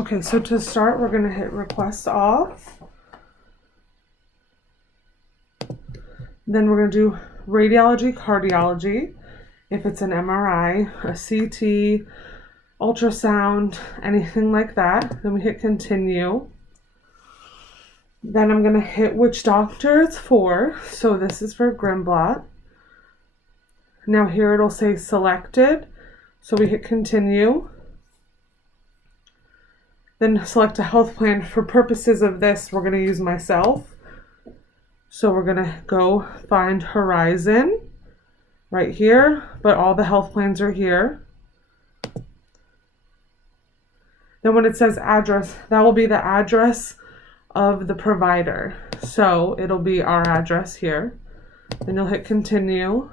Okay, so to start, we're going to hit request off. Then we're going to do radiology, cardiology. If it's an MRI, a CT, ultrasound, anything like that. Then we hit continue. Then I'm going to hit which doctor it's for. So this is for Grimblot. Now here it'll say selected. So we hit continue. Then select a health plan. For purposes of this, we're going to use myself. So we're going to go find Horizon right here, but all the health plans are here. Then when it says address, that will be the address of the provider. So it'll be our address here. Then you'll hit continue.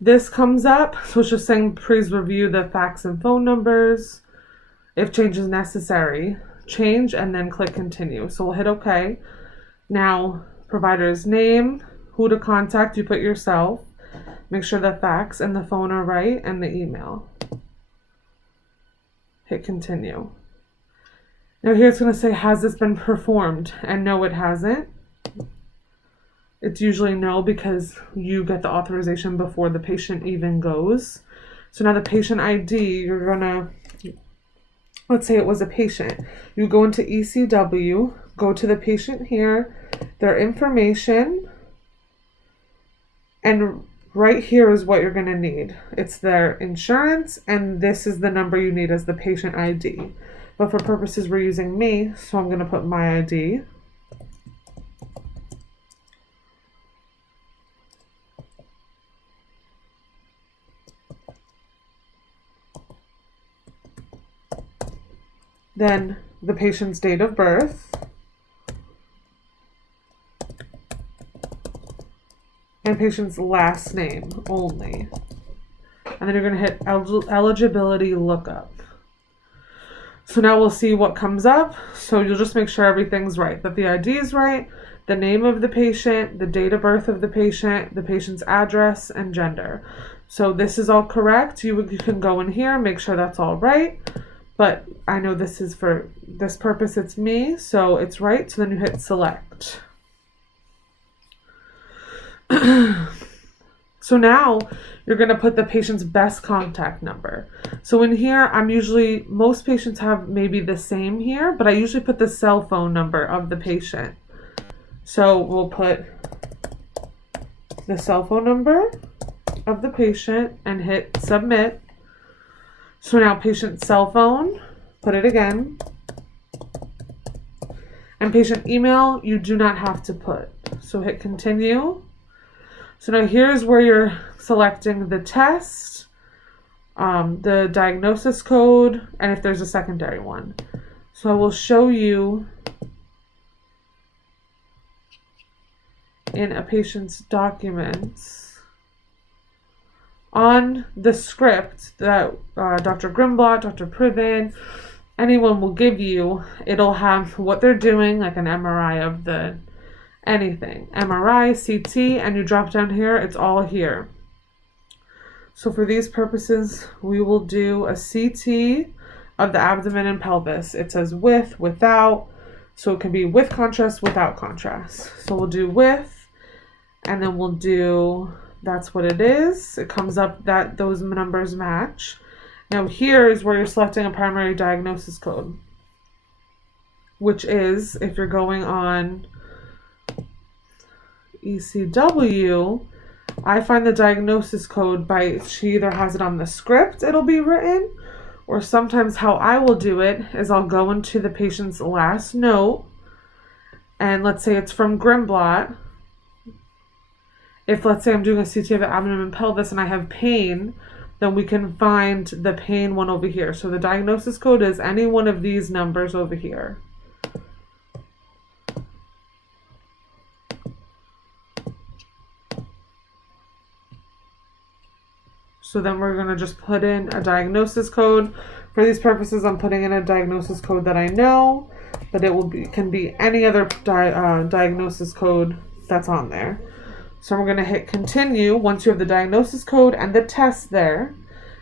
This comes up, so it's just saying please review the fax and phone numbers. If change is necessary, change and then click continue. So we'll hit OK. Now, provider's name, who to contact, you put yourself. Make sure the fax and the phone are right and the email. Hit continue. Now here it's going to say, has this been performed? And no, it hasn't. It's usually no because you get the authorization before the patient even goes. So now the patient ID, you're going to, let's say it was a patient. You go into ECW, go to the patient here, their information, and right here is what you're going to need. It's their insurance, and this is the number you need as the patient ID. But for purposes, we're using me, so I'm going to put my ID. Then the patient's date of birth. And patient's last name only. And then you're going to hit eligibility lookup. So now we'll see what comes up. So you'll just make sure everything's right, that the ID is right, the name of the patient, the date of birth of the patient's address, and gender. So this is all correct. You can go in here, make sure that's all right. But I know this is for this purpose, it's me, so it's right. So then you hit select. So now you're going to put the patient's best contact number. So in here, most patients have maybe the same here, but I usually put the cell phone number of the patient. So we'll put the cell phone number of the patient and hit submit. So now patient cell phone, put it again. And patient email, you do not have to put. So hit continue. So now here's where you're selecting the test, the diagnosis code, and if there's a secondary one. So I will show you in a patient's documents on the script that Dr. Grimblot, Dr. Priven, anyone will give you. It'll have what they're doing, like an MRI of the anything, MRI, CT, and you drop down here, it's all here. So for these purposes, we will do a CT of the abdomen and pelvis. It says with, without, so it can be with contrast, without contrast. So we'll do with, and then we'll do, that's what it is. It comes up that those numbers match. Now here is where you're selecting a primary diagnosis code, which is, if you're going on ECW, I find the diagnosis code by, she either has it on the script, it'll be written, or sometimes how I will do it is I'll go into the patient's last note, and let's say it's from Grimblot. If let's say I'm doing a CT of the abdomen and pelvis and I have pain, then we can find the pain one over here. So the diagnosis code is any one of these numbers over here. So then we're going to just put in a diagnosis code. For these purposes, I'm putting in a diagnosis code that I know, but it can be any other diagnosis code that's on there. So we're going to hit continue once you have the diagnosis code and the test there.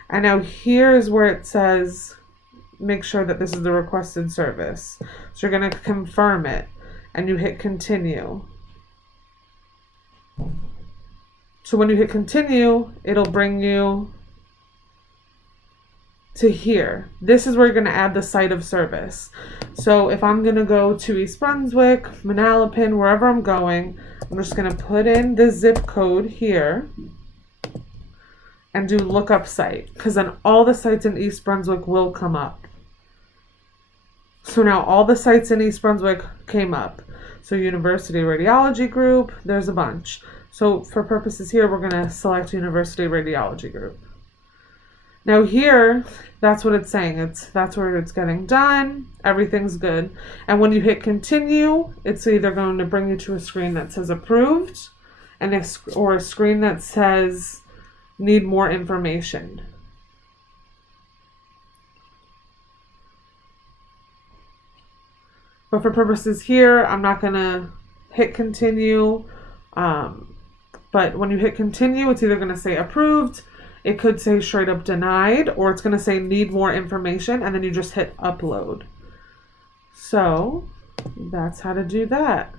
And now here is where it says make sure that this is the requested service. So you're going to confirm it and you hit continue. So when you hit continue, it'll bring you to here. This is where you're going to add the site of service. So if I'm going to go to East Brunswick, Manalapan, wherever I'm going, I'm just going to put in the zip code here and do lookup site, because then all the sites in East Brunswick will come up. So now all the sites in East Brunswick came up. So University Radiology Group, there's a bunch. So for purposes here, we're going to select University Radiology Group. Now here, that's what it's saying. That's where it's getting done. Everything's good. And when you hit continue, it's either going to bring you to a screen that says approved, or a screen that says need more information. But for purposes here, I'm not going to hit continue. But when you hit continue, it's either going to say approved, it could say straight up denied, or it's going to say need more information, and then you just hit upload. So that's how to do that.